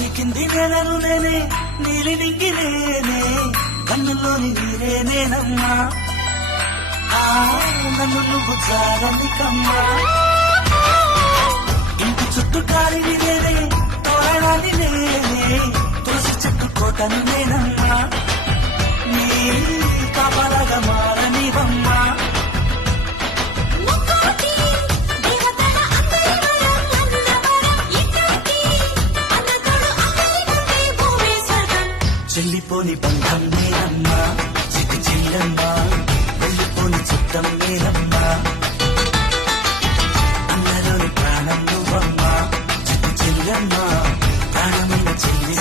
పలికింది నెలను నేనే నీలి నింగి నేనే కన్నుల్లోని నీరే నేనమ్మా నన్ను నువ్వు జాలని కమ్మా ఇంటి చుట్టూ కాలిని నేనే తోరణాన్ని నేనే తులసి చెట్టు కోటను నేనమ్మా నీ కాపలాగా మారనివమ్మా చెల్లిపోని బంధం నేనమ్మా చిటి చెల్లమ్మా వెళ్ళిపోని చిత్తం నేనమ్మా అన్నలోని ప్రాణం నువ్వమ్మా చిటి చెల్లమ్మా ప్రాణమైన చెల్లి